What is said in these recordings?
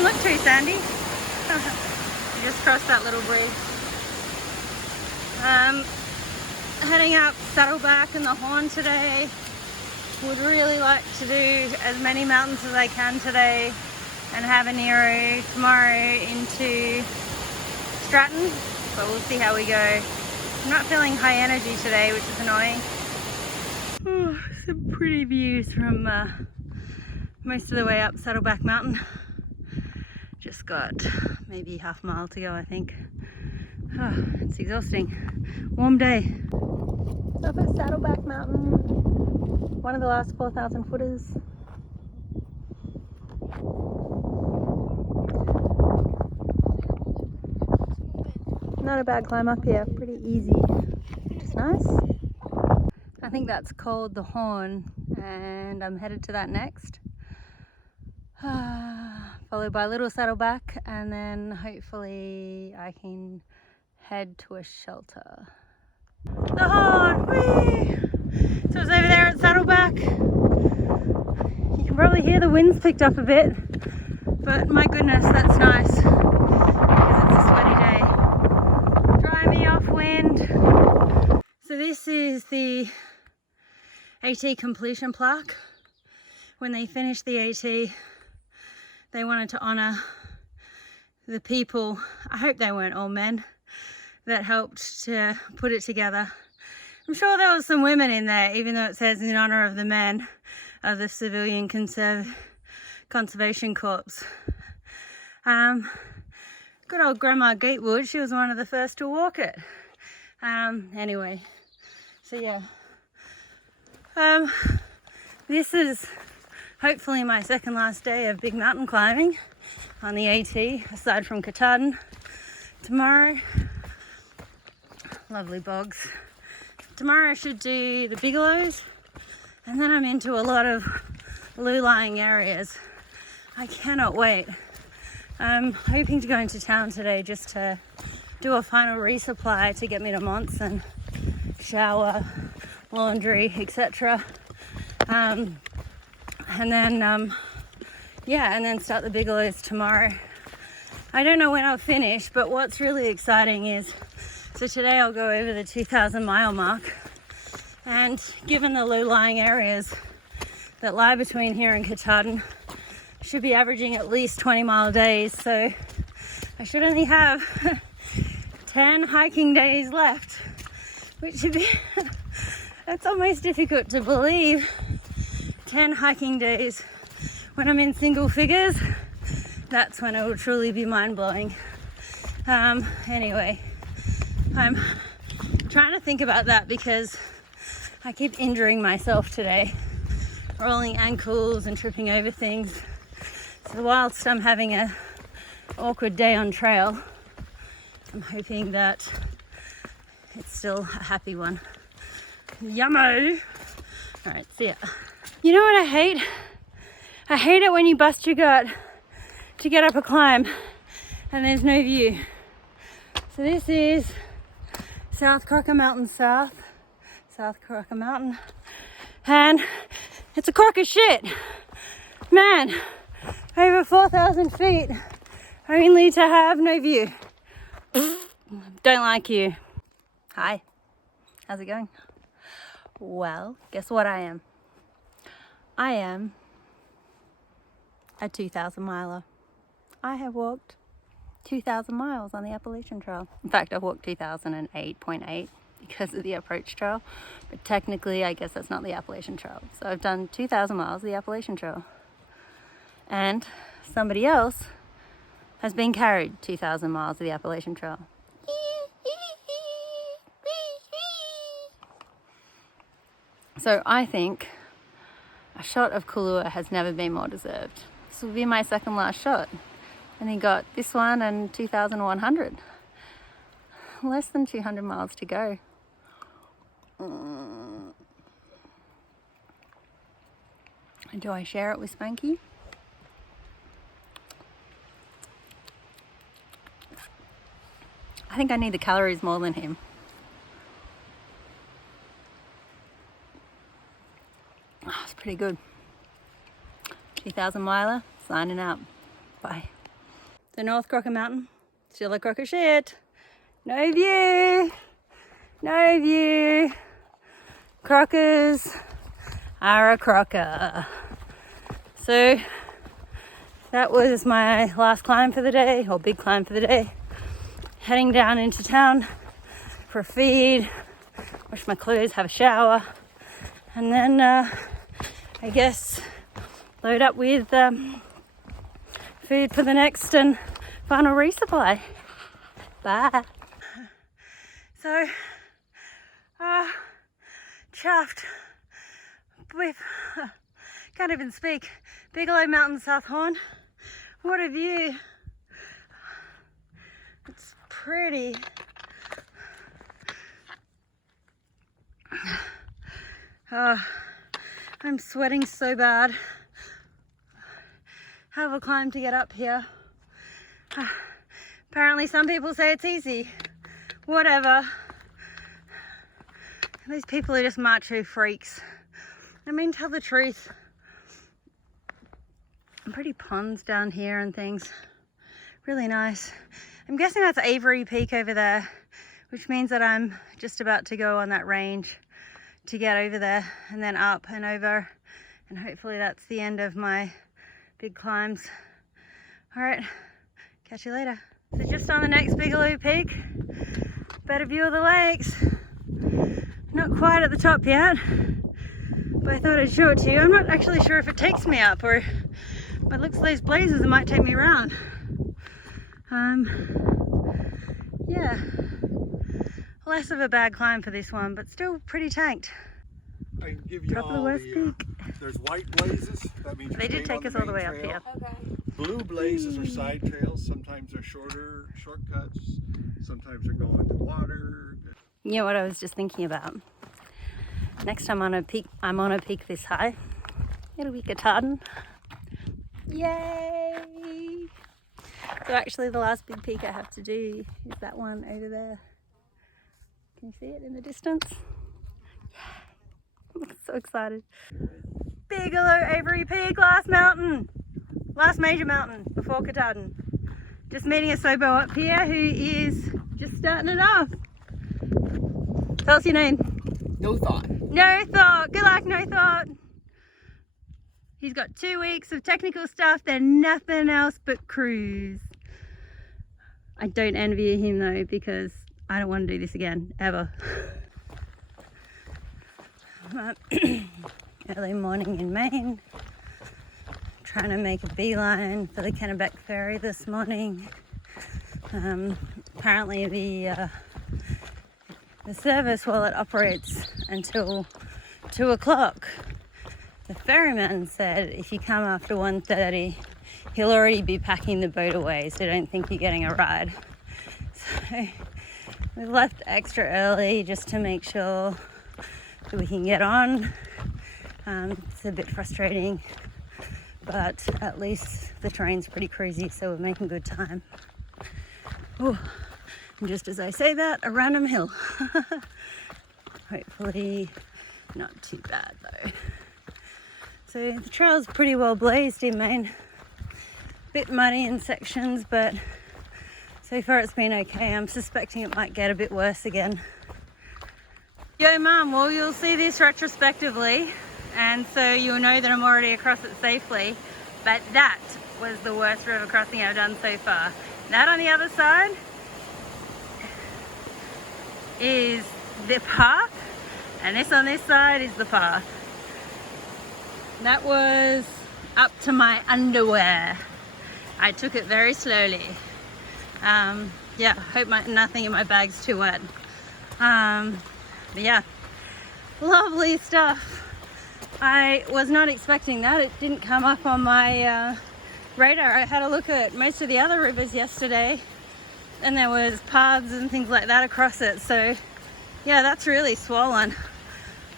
doesn't look too sandy. We just crossed that little bridge. Heading up Saddleback and the Horn today. Would really like to do as many mountains as I can today and have a Nero tomorrow into Stratton, but we'll see how we go. I'm not feeling high energy today, which is annoying. Oh, some pretty views from most of the way up Saddleback Mountain. Just got maybe half a mile to go, I think. Oh, it's exhausting. Warm day. Up at Saddleback Mountain, one of the last 4,000 footers. Not a bad climb up here, pretty easy, which is nice. I think that's called the Horn, and I'm headed to that next. Followed by Little Saddleback, and then hopefully I can head to a shelter. The Horn! Whee! So it's over there at Saddleback. You can probably hear the wind's picked up a bit, but my goodness, that's nice because it's a sweaty day. Dry me off, wind. So this is the AT completion plaque. When they finished the AT, they wanted to honour the people, I hope they weren't all men, that helped to put it together. I'm sure there was some women in there, even though it says in honour of the men of the Civilian Conservation Corps. Good old Grandma Gatewood, she was one of the first to walk it. Anyway, so yeah. This is hopefully my second last day of big mountain climbing on the AT, aside from Katahdin. Tomorrow, lovely bogs. Tomorrow I should do the Bigelows, and then I'm into a lot of low-lying areas. I cannot wait. I'm hoping to go into town today just to do a final resupply to get me to Monson, shower, laundry, etc. And then start the Bigelows tomorrow. I don't know when I'll finish, but what's really exciting is, so today I'll go over the 2,000 mile mark, and given the low-lying areas that lie between here and Katahdin, should be averaging at least 20-mile days, so I should only have 10 hiking days left, which should be, that's almost difficult to believe. 10 hiking days. When I'm in single figures, that's when it will truly be mind-blowing. Anyway, I'm trying to think about that because I keep injuring myself today, rolling ankles and tripping over things. So whilst I'm having an awkward day on trail, I'm hoping that it's still a happy one. Yummo! Alright, see ya. You know what I hate? I hate it when you bust your gut to get up a climb and there's no view. So this is South Crocker Mountain South Crocker Mountain, and it's a crock of shit. Man, over 4,000 feet only to have no view. Don't like you. Hi, how's it going? Well, guess what I am? I am a 2,000 miler. I have walked 2,000 miles on the Appalachian Trail. In fact, I've walked 2,008.8 because of the approach trail, but technically I guess that's not the Appalachian Trail. So I've done 2,000 miles of the Appalachian Trail, and somebody else has been carried 2,000 miles of the Appalachian Trail. So I think a shot of Kailua has never been more deserved. This will be my second last shot. And he got this one and 2,100. Less than 200 miles to go. Do I share it with Spanky? I think I need the calories more than him. Oh, it's pretty good. 2,000 miler, signing out. Bye. So North Crocker Mountain, still a crock of shit. No view, no view. Crockers are a crocker. So that was my last climb for the day, or big climb for the day. Heading down into town for a feed, wash my clothes, have a shower, and then I guess load up with food for the next and final resupply. Bye. So, chuffed with, can't even speak, Bigelow Mountain, South Horn. What a view. It's pretty. I'm sweating so bad. Have a climb to get up here. Apparently some people say it's easy. Whatever. These people are just macho freaks. I mean, tell the truth. Pretty ponds down here and things. Really nice. I'm guessing that's Avery Peak over there, which means that I'm just about to go on that range to get over there and then up and over, and hopefully that's the end of my big climbs. All right, catch you later. So just on the next Bigelow Peak, better view of the lakes. Not quite at the top yet, but I thought I'd show it to you. I'm not actually sure if it takes me up, or by the looks of these blazes, it might take me around. Yeah, less of a bad climb for this one, but still pretty tanked. I can give you Top of the West Peak. There's white blazes. That means They did take us all the way up here. Okay. Blue blazes are side trails. Sometimes they're shorter shortcuts. Sometimes they're going to water. You know what I was just thinking about? Next time I'm on a peak this high, it'll be Katahdin. Yay! So actually the last big peak I have to do is that one over there. Can you see it in the distance? Yay! I'm so excited. Bigelow Avery Peak, last major mountain before Katahdin. Just meeting a Sobo up here who is just starting it off. Tell us your name. No thought. No thought. Good luck, no thought. He's got 2 weeks of technical stuff, then nothing else but cruise. I don't envy him though, because I don't want to do this again, ever. Early morning in Maine. Trying to make a beeline for the Kennebec ferry this morning. Apparently the service, while it operates until 2 o'clock, the ferryman said if you come after 1:30, he'll already be packing the boat away, so don't think you're getting a ride. So we left extra early just to make sure that we can get on. It's a bit frustrating, but at least the terrain's pretty cruisy, so we're making good time. Ooh, and just as I say that, a random hill. Hopefully not too bad though. So the trail's pretty well blazed in Maine. Bit muddy in sections, but so far it's been okay. I'm suspecting it might get a bit worse again. Yo mum, well you'll see this retrospectively, and so you'll know that I'm already across it safely, but that was the worst river crossing I've done so far. That on the other side is the path, and this on this side is the path. That was up to my underwear. I took it very slowly. Yeah, hope nothing in my bag's too wet. But yeah, lovely stuff. I was not expecting that. It didn't come up on my radar. I had a look at most of the other rivers yesterday, and there was paths and things like that across it. So yeah, that's really swollen.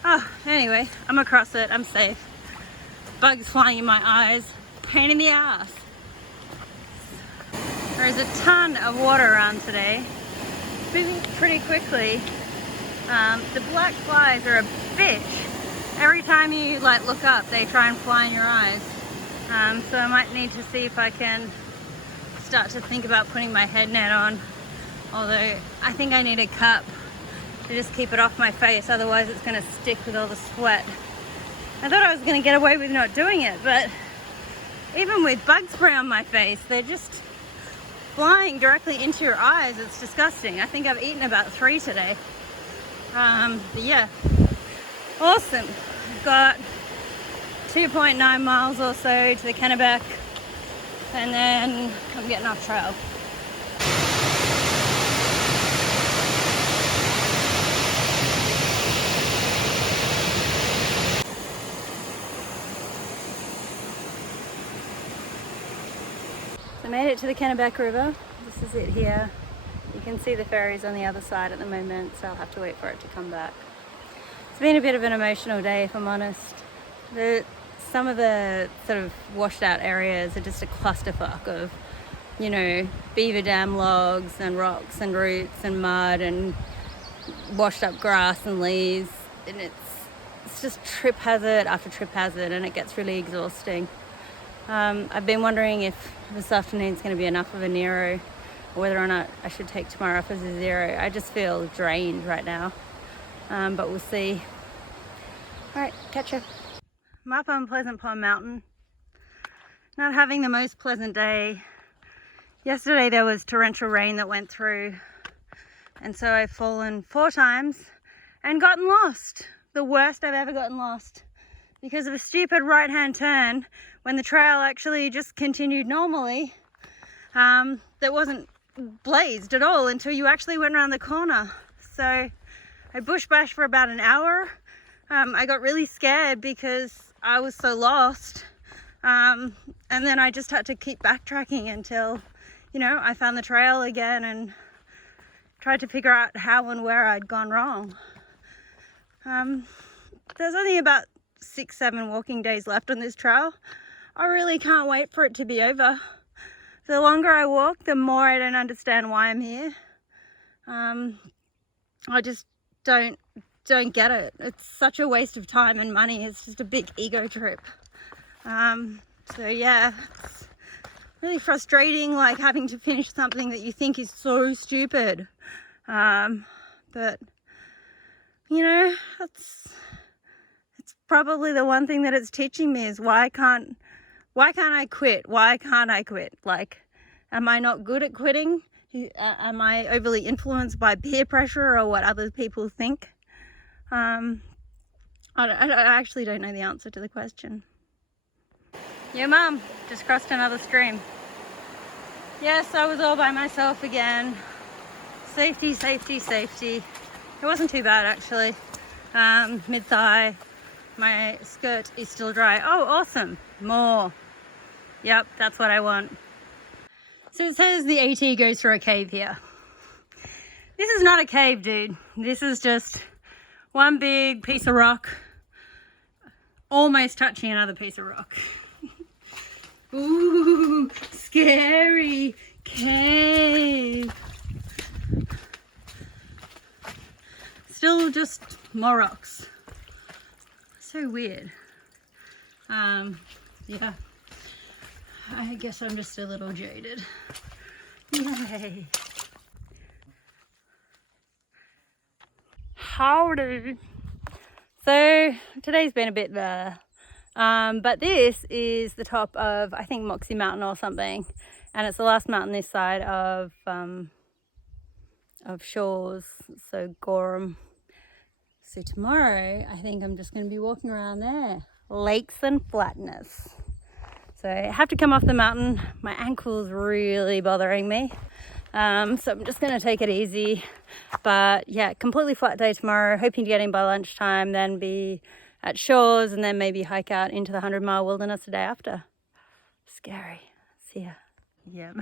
Oh, anyway, I'm across it. I'm safe. Bugs flying in my eyes. Pain in the ass. There is a ton of water around today. Moving pretty quickly. The black flies are a bitch. Every time you look up, they try and fly in your eyes. So I might need to see if I can start to think about putting my head net on, although I think I need a cup to just keep it off my face, otherwise it's going to stick with all the sweat. I thought I was going to get away with not doing it, but even with bug spray on my face, they're just flying directly into your eyes. It's disgusting. I think I've eaten about 3 today. But yeah, awesome. I've got 2.9 miles or so to the Kennebec, and then I'm getting off trail. I made it to the Kennebec River. This is it here. You can see the ferries on the other side at the moment, so I'll have to wait for it to come back. It's been a bit of an emotional day, if I'm honest. Some of the sort of washed out areas are just a clusterfuck of, you know, beaver dam logs and rocks and roots and mud and washed up grass and leaves, and it's just trip hazard after trip hazard, and it gets really exhausting. I've been wondering if this afternoon's going to be enough of a Nero, or whether or not I should take tomorrow off as a 0. I just feel drained right now, but we'll see. Alright, catch ya. I'm up on Pleasant Pond Mountain. Not having the most pleasant day. Yesterday there was torrential rain that went through, and so I've fallen 4 times and gotten lost. The worst I've ever gotten lost, because of a stupid right-hand turn when the trail actually just continued normally. That wasn't blazed at all until you actually went around the corner. So I bush bashed for about an hour. I got really scared because I was so lost. And then I just had to keep backtracking until, you know, I found the trail again and tried to figure out how and where I'd gone wrong. There's only about 6-7 walking days left on this trail. I really can't wait for it to be over. The longer I walk, the more I don't understand why I'm here. I just don't get it. It's such a waste of time and money. It's just a big ego trip. So yeah, it's really frustrating, like having to finish something that you think is so stupid. But you know, it's probably the one thing that it's teaching me is why can't I quit? Why can't I quit? Like, am I not good at quitting? Am I overly influenced by peer pressure or what other people think? I actually don't know the answer to the question. Your mum just crossed another stream. Yes, I was all by myself again. Safety, safety, safety. It wasn't too bad actually. Mid-thigh. My skirt is still dry. Oh, awesome. More. Yep, that's what I want. So it says the AT goes through a cave here. This is not a cave, dude. This is just one big piece of rock almost touching another piece of rock. Ooh, scary cave. Still just more rocks. So weird. Yeah. I guess I'm just a little jaded. Yay. Howdy. So today's been a bit but this is the top of, I think, Moxie Mountain or something, and it's the last mountain this side of Shores, so Gorham. So tomorrow I think I'm just going to be walking around there, lakes and flatness. So I have to come off the mountain. My ankle's really bothering me. So I'm just going to take it easy. But yeah, completely flat day tomorrow. Hoping to get in by lunchtime, then be at Shores, and then maybe hike out into the 100-mile wilderness the day after. Scary. See ya. Yeah.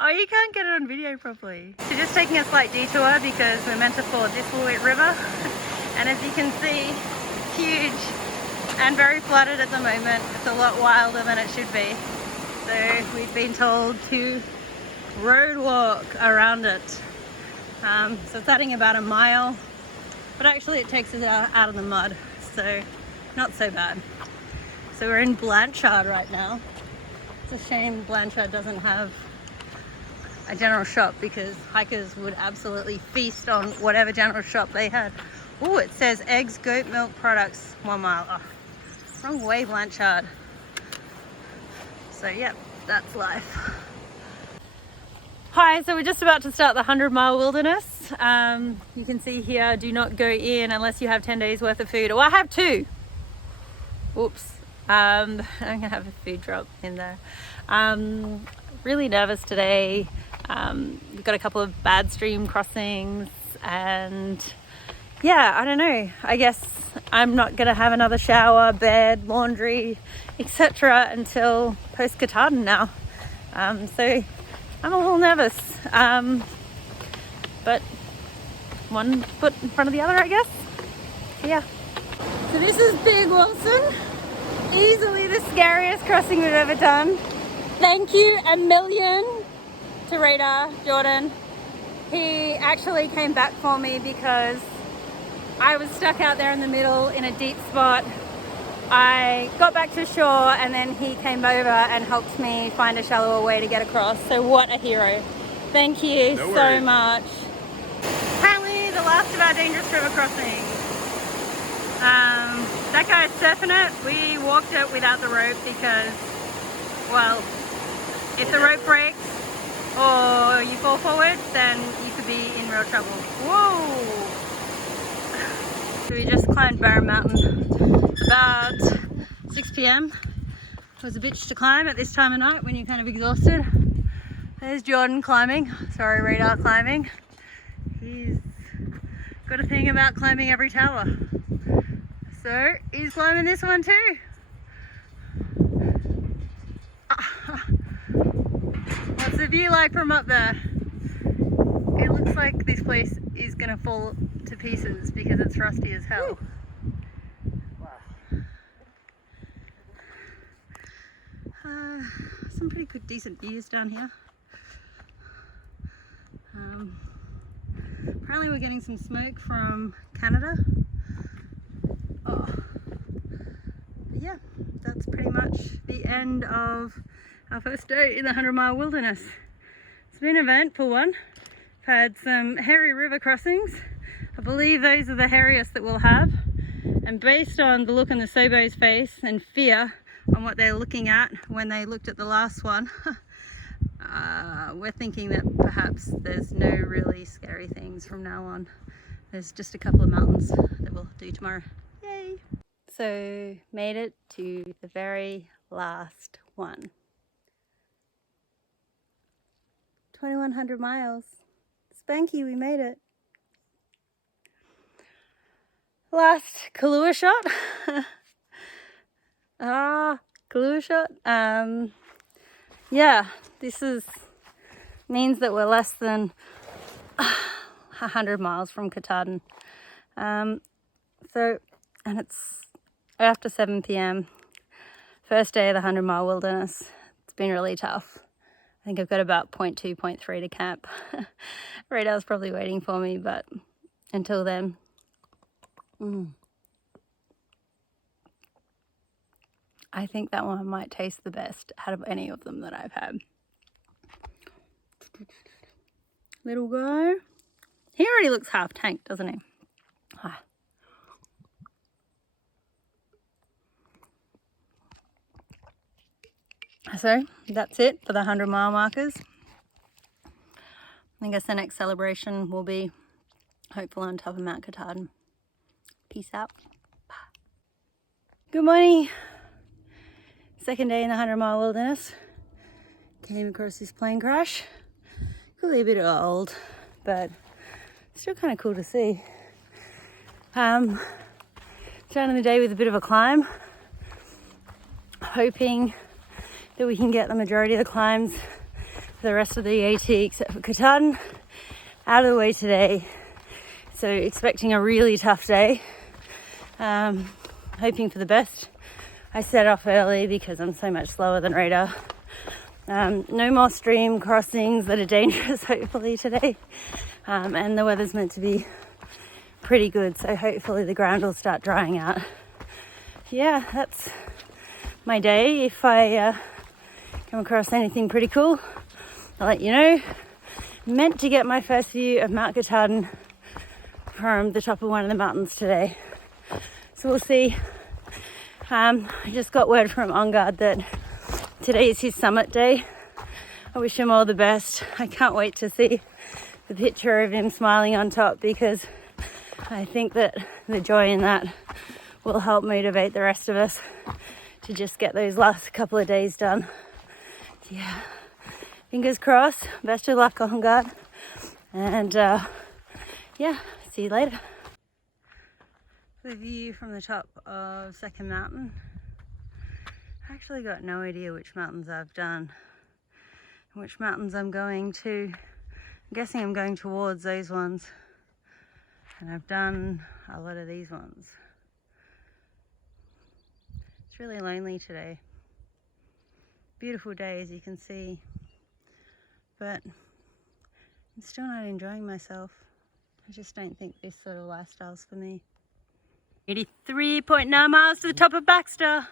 Oh, you can't get it on video properly. So just taking a slight detour because we're meant to ford this river. And as you can see, huge and very flooded at the moment. It's a lot wilder than it should be. So we've been told to road walk around it. So it's adding about a mile, but actually it takes us out of the mud, so not so bad. So we're in Blanchard right now. It's a shame Blanchard doesn't have a general shop because hikers would absolutely feast on whatever general shop they had. Oh, it says eggs, goat milk products, 1 mile. Oh, wrong way, Blanchard. So yep, that's life. Hi, so we're just about to start the 100-mile wilderness. You can see here, do not go in unless you have 10 days worth of food. Oh, I have 2. Oops. I'm gonna have a food drop in there. Really nervous today. We've got a couple of bad stream crossings and yeah, I don't know. I guess I'm not gonna have another shower, bed, laundry, etc. until post Katahdin now. So I'm a little nervous. But one foot in front of the other, I guess. Yeah. So this is Big Wilson. Easily the scariest crossing we've ever done. Thank you a million to Radar Jordan. He actually came back for me because I was stuck out there in the middle in a deep spot. I got back to shore and then he came over and helped me find a shallower way to get across. So what a hero. Thank you so much. Apparently the last of our dangerous river crossings. That guy's surfing it. We walked it without the rope because, well, if the rope breaks or you fall forward, then you could be in real trouble. Whoa! So we just climbed Barron Mountain. It's about 6 p.m. It was a bitch to climb at this time of night when you're kind of exhausted. There's Jordan climbing. Sorry, Radar climbing. He's got a thing about climbing every tower. So he's climbing this one too. What's the view like from up there? It looks like this place is gonna fall to pieces because it's rusty as hell. Wow. Some pretty good, decent views down here. Apparently we're getting some smoke from Canada. Oh, yeah, that's pretty much the end of our first day in the 100-mile wilderness. It's been an eventful one. We've had some hairy river crossings. I believe those are the hairiest that we'll have. And based on the look on the Sobo's face and fear on what they're looking at when they looked at the last one, we're thinking that perhaps there's no really scary things from now on. There's just a couple of mountains that we'll do tomorrow. Yay! So, made it to the very last one. 2,100 miles. Spanky, we made it. Last Kahlua shot. Kahlua shot. Yeah, this means that we're less than 100 miles from Katahdin. And it's after 7 p.m. First day of the 100-mile wilderness. It's been really tough. I think I've got about 0.2, 0.3 to camp. Radar's probably waiting for me, but until then. I think that one might taste the best out of any of them that I've had. Little guy. He already looks half tanked, doesn't he? So that's it for the 100-mile markers. I guess the next celebration will be hopefully on top of Mount Katahdin. Peace out. Bye. Good morning. Second day in the 100-mile wilderness. Came across this plane crash. Clearly a bit old, but still kind of cool to see. Starting the day with a bit of a climb. Hoping that we can get the majority of the climbs for the rest of the AT except for Katahdin out of the way today. So expecting a really tough day. Hoping for the best. I set off early because I'm so much slower than Radar. No more stream crossings that are dangerous hopefully today. And the weather's meant to be pretty good, so hopefully the ground will start drying out. Yeah, that's my day. If I come across anything pretty cool, I'll let you know. Meant to get my first view of Mount Katahdin from the top of one of the mountains today. So we'll see. I just got word from On Guard that today is his summit day. I wish him all the best. I can't wait to see the picture of him smiling on top, because I think that the joy in that will help motivate the rest of us to just get those last couple of days done. Yeah, fingers crossed. Best of luck, On Guard. And yeah, see you later. The view from the top of Second Mountain. I actually got no idea which mountains I've done and which mountains I'm going to. I'm guessing I'm going towards those ones, and I've done a lot of these ones. It's really lonely today. Beautiful day, as you can see, but I'm still not enjoying myself. I just don't think this sort of lifestyle's for me. 83.9 miles to the top of Baxter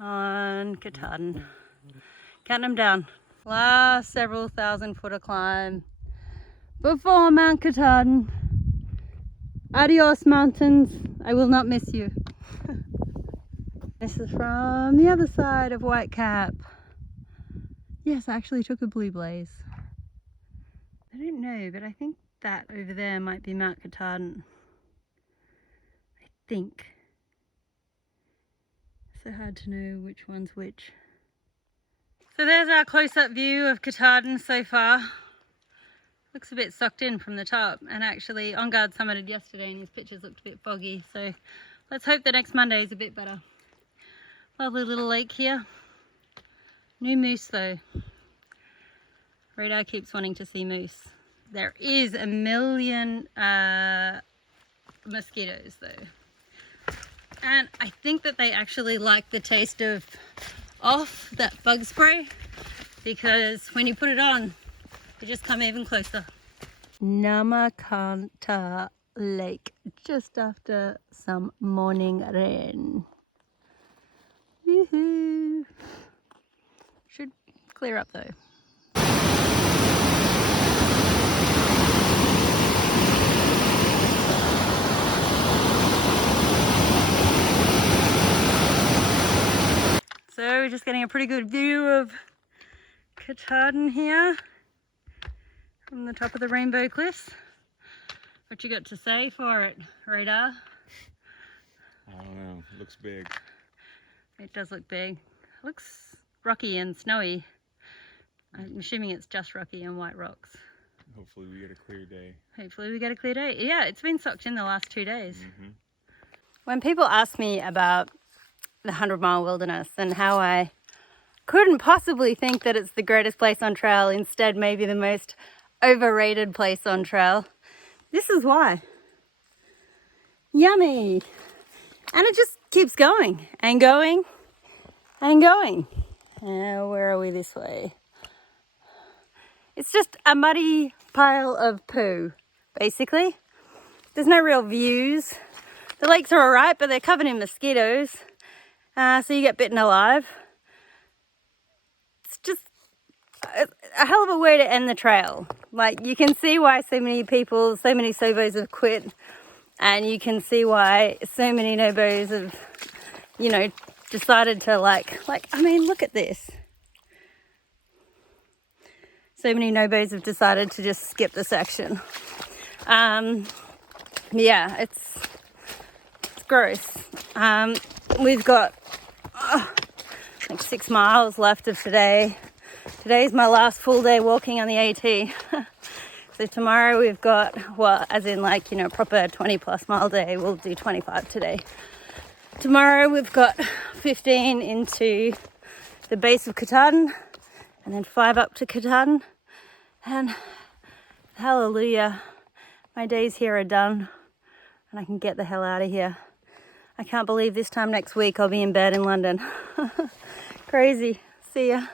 on Katahdin. Counting them down. Last several thousand foot of climb before Mount Katahdin. Adios, mountains. I will not miss you. This is from the other side of Whitecap. Yes, I actually took a blue blaze. I don't know, but I think that over there might be Mount Katahdin. Think. So hard to know which one's which. So there's our close-up view of Katahdin so far. Looks a bit sucked in from the top, and actually On Guard summited yesterday and his pictures looked a bit foggy, so let's hope the next Monday is a bit better. Lovely little lake here. No moose though. Radar keeps wanting to see moose. There is a million mosquitoes though. And I think that they actually like the taste of off, that bug spray, because when you put it on, they just come even closer. Namakanta Lake, just after some morning rain. Woohoo! Should clear up though. So we're just getting a pretty good view of Katahdin here from the top of the Rainbow Cliffs. What you got to say for it, Radar? I don't know, it looks big. It does look big. It looks rocky and snowy. I'm assuming it's just rocky and white rocks. Hopefully we get a clear day. Hopefully we get a clear day. Yeah, it's been socked in the last 2 days. Mm-hmm. When people ask me about the 100-mile wilderness and how I couldn't possibly think that it's the greatest place on trail, instead maybe the most overrated place on trail, this is why. Yummy! And it just keeps going and going and going. Where are we this way? It's just a muddy pile of poo, basically. There's no real views. The lakes are alright, but they're covered in mosquitoes. So you get bitten alive. It's just a hell of a way to end the trail. Like, you can see why so many people, so many Sobos have quit. And you can see why so many Nobos have, you know, decided to like, I mean, look at this. So many Nobos have decided to just skip the section. Yeah, it's gross. We've got like 6 miles left of today. Today's my last full day walking on the AT. So tomorrow we've got, well, as in like, you know, proper 20+ mile day. We'll do 25 today. Tomorrow we've got 15 into the base of Katahdin and then 5 up to Katahdin. And hallelujah, my days here are done and I can get the hell out of here. I can't believe this time next week I'll be in bed in London. Crazy. See ya.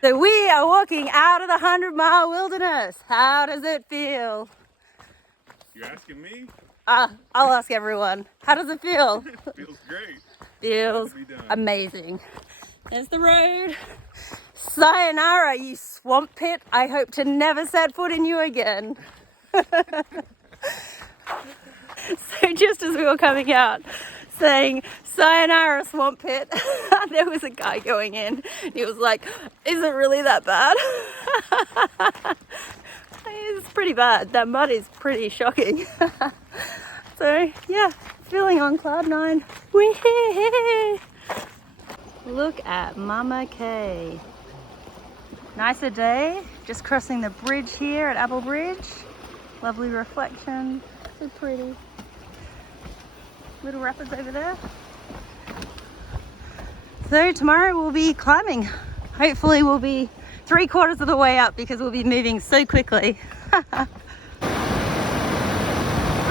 So we are walking out of the 100-mile wilderness. How does it feel? You asking me? I'll ask everyone. How does it feel? It feels great. Feels amazing. There's the road. Sayonara, you swamp pit. I hope to never set foot in you again. So just as we were coming out saying sayonara swamp pit, there was a guy going in. He was like, is it really that bad? It's pretty bad. That mud is pretty shocking. So yeah, feeling on cloud nine. Wee-hee-hee. Look at Mama K. Nicer day. Just crossing the bridge here at Apple Bridge. Lovely reflection. So pretty. Little rapids over there. So tomorrow we'll be climbing. Hopefully we'll be 3/4 of the way up because we'll be moving so quickly. What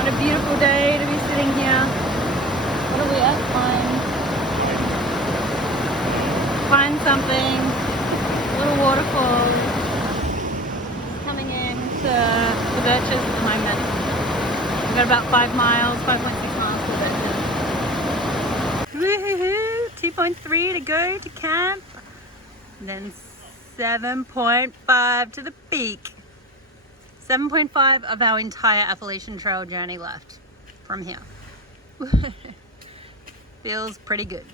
a beautiful day to be sitting here. What are we at? Find something. Little waterfall. Just coming in to the Birches at the moment. We've got about 5 miles, 5.6 miles to the Birches. Woohoo! 2.3 to go to camp. And then 7.5 to the peak. 7.5 of our entire Appalachian Trail journey left from here. Feels pretty good.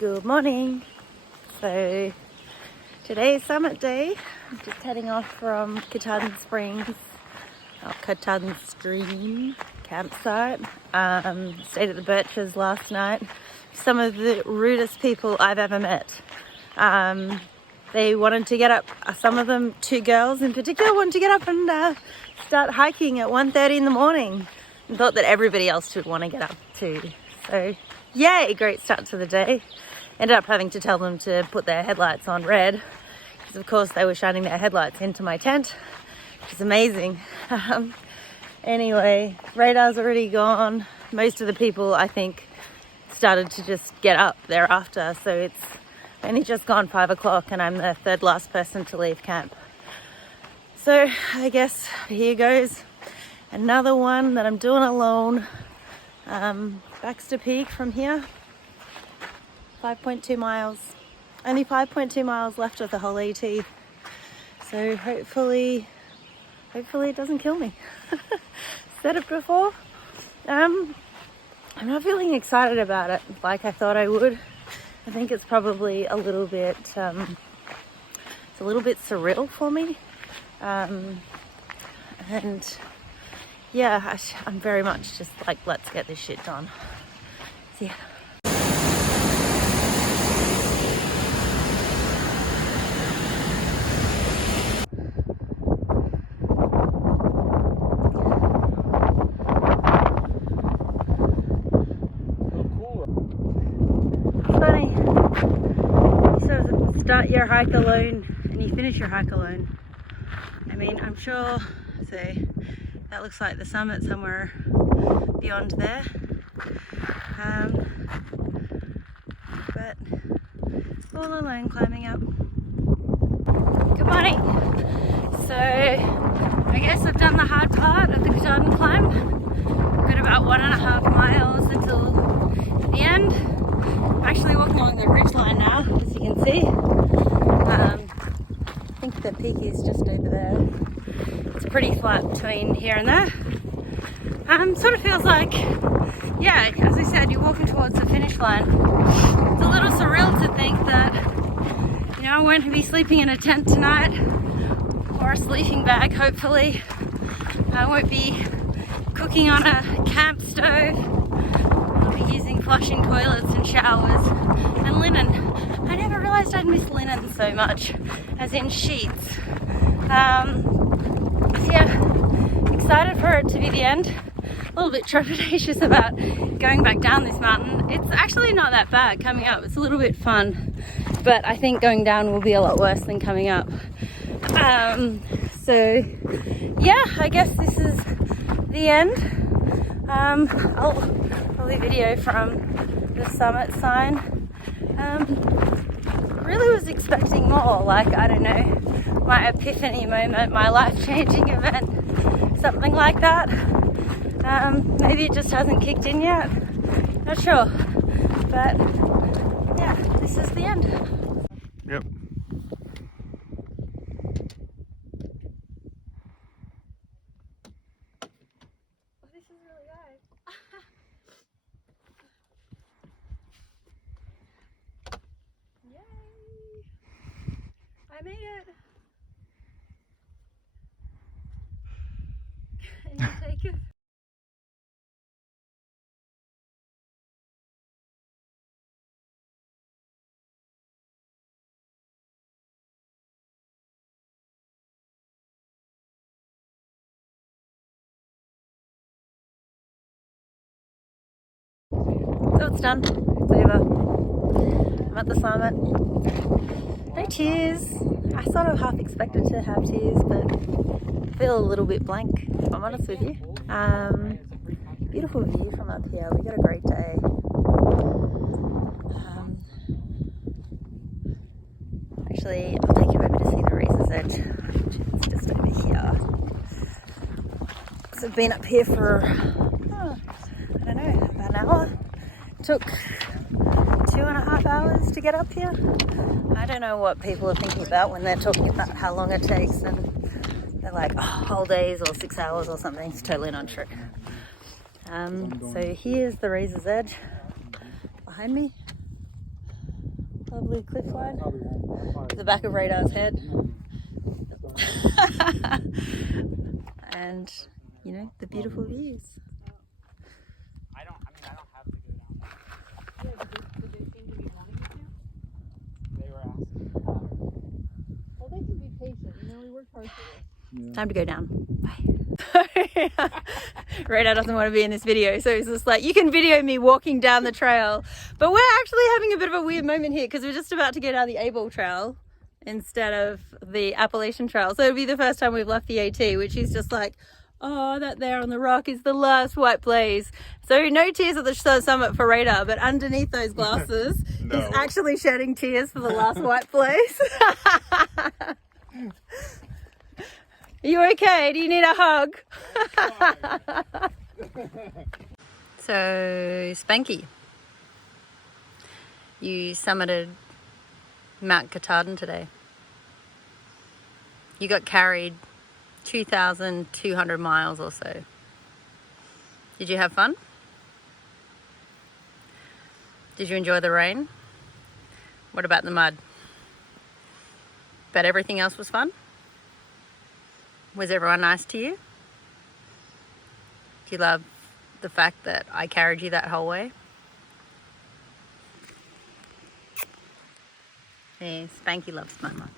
Good morning. So today is summit day. I'm just heading off from Katahdin Springs, Katahdin Stream campsite. Stayed at the Birches last night. Some of the rudest people I've ever met. They wanted to get up, some of them, 2 girls in particular, wanted to get up and start hiking at 1:30 in the morning. And thought that everybody else would want to get up too. So yay, great start to the day. Ended up having to tell them to put their headlights on red because of course they were shining their headlights into my tent, which is amazing. Anyway, radar's already gone. Most of the people I think started to just get up thereafter, so it's only just gone 5 o'clock and I'm the 3rd last person to leave camp. So I guess here goes another one that I'm doing alone. Baxter Peak from here. 5.2 miles. Only 5.2 miles left of the whole AT. So hopefully it doesn't kill me. Said it before. I'm not feeling excited about it like I thought I would. I think it's probably a little bit, it's a little bit surreal for me. And yeah, I'm very much just like, let's get this shit done. So yeah. Start your hike alone and you finish your hike alone. I mean, I'm sure, so that looks like the summit somewhere beyond there. But all alone climbing up. Good morning. So I guess I've done the hard part of the Katahdin climb. I've got about 1.5 miles until the end. I'm actually walking along the ridge line now, as you can see. I think the peak is just over there. It's pretty flat between here and there. Sort of feels like, yeah, as I said, you're walking towards the finish line. It's a little surreal to think that, you know, I won't be sleeping in a tent tonight or a sleeping bag, hopefully. I won't be cooking on a camp stove. Using flushing toilets and showers and linen. I never realised I'd miss linen so much, as in sheets. So yeah, excited for it to be the end. A little bit trepidatious about going back down this mountain. It's actually not that bad coming up. It's a little bit fun, but I think going down will be a lot worse than coming up. So yeah, I guess this is the end. I'll probably video from the summit sign. Really was expecting more, like, I don't know, my epiphany moment, my life-changing event, something like that. Maybe it just hasn't kicked in yet, not sure. but yeah, this is the end. Yep. Oh, this is really high. Yay! I made it. Can you take it? So it's done. It's over. I'm at the summit. No tears. I sort of half expected to have tears, but I feel a little bit blank, if I'm honest with you. Beautiful view from up here. We got a great day. Actually, I'll take you over to see the Razor's Edge. It's just over here. So I've been up here for, I don't know, about an hour. Took 2.5 hours to get up here. I don't know what people are thinking about when they're talking about how long it takes, and they're like, oh, whole days or 6 hours or something. It's totally not true. So here's the Razor's Edge behind me. Lovely cliff line. The back of Radar's head. And, you know, the beautiful views. I don't have to go down. Yeah, did they seem to be wanting you to? They were asking. Well, they can be patient. You know, we worked hard for this. Yeah. Time to go down. Bye. Radar doesn't want to be in this video, so he's just like, you can video me walking down the trail. But we're actually having a bit of a weird moment here because we're just about to go down the Able Trail instead of the Appalachian Trail. So it'll be the first time we've left the AT, which is just like, oh, that there on the rock is the last white blaze. So no tears at the summit for Radar, but underneath those glasses, No. he's actually shedding tears for the last white blaze. Are you okay? Do you need a hug? So, Spanky, you summited Mount Katahdin today. You got carried 2,200 miles or so. Did you have fun? Did you enjoy the rain? What about the mud? But everything else was fun? Was everyone nice to you? Do you love the fact that I carried you that whole way? Hey, Spanky loves Mama.